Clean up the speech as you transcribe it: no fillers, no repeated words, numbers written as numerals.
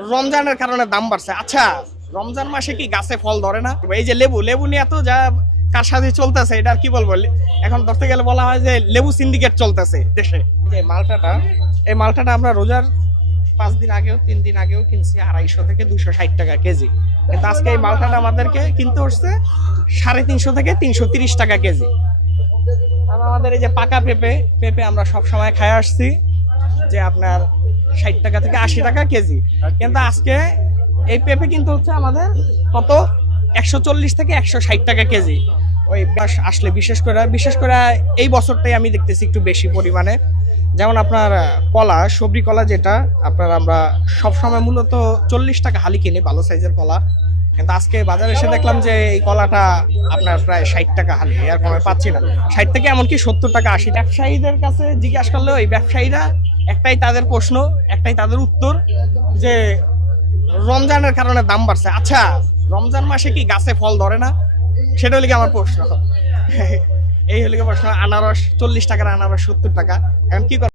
রমজানের কারণে দাম বাড়ছে। আচ্ছা, রমজান মাসে কি গাছে ফল ধরে না? এই যে লেবু লেবু নিয়ে তো যা কারসাজি চলতেছে, এটা আর কি বলবো। এখন ধরতে গেলে বলা হয় যে লেবু সিন্ডিকেট চলতেছে দেশে। যে মালটাটা, এই মালটাটা আমরা রোজার 5 দিন আগেও 3 দিন আগেও কিনছি 250 থেকে 260 টাকা কেজি, কিন্তু আজকে এই মালটাটা আমাদেরকে কিনতে হচ্ছে 350 থেকে 330 টাকা কেজি। আর আমাদের এই যে পাকা পেঁপে পেঁপে আমরা সব সময় খাই আসছি যে আপনার 60 টাকা থেকে 80 টাকা কেজি, কিন্তু আজকে এই পেঁপে কিন্তু হচ্ছে আমাদের কত 140 থেকে 160 টাকা কেজি। ওই আসলে বিশেষ করে এই বছরটাই আমি দেখতেছি একটু বেশি পরিমাণে। যেমন আপনার কলা, সবরি কলা, যেটা আপনার আমরা সবসময় মূলত 40 টাকা হালি কিনি, ভালো সাইজের কলা, কিন্তু আজকে বাজারে এসে দেখলাম যে এই কলাটা আপনার প্রায় 60 টাকা হালি, এর কমে পাচ্ছি না। 60 থেকে এমনকি 70 টাকা 80। ব্যবসায়ীদের কাছে জিজ্ঞাসা করলে ওই ব্যবসায়ীরা একটাই তাদের প্রশ্ন, একটাই তাদের উত্তর, যে রমজানের কারণে দাম বাড়ছে। আচ্ছা, রমজান মাসে কি গাছে ফল ধরে না? সেটা হলে কি আমার প্রশ্ন। এই হলে কি প্রশ্ন। আনারস 40 টাকার আনারস 70 টাকা, এখন কি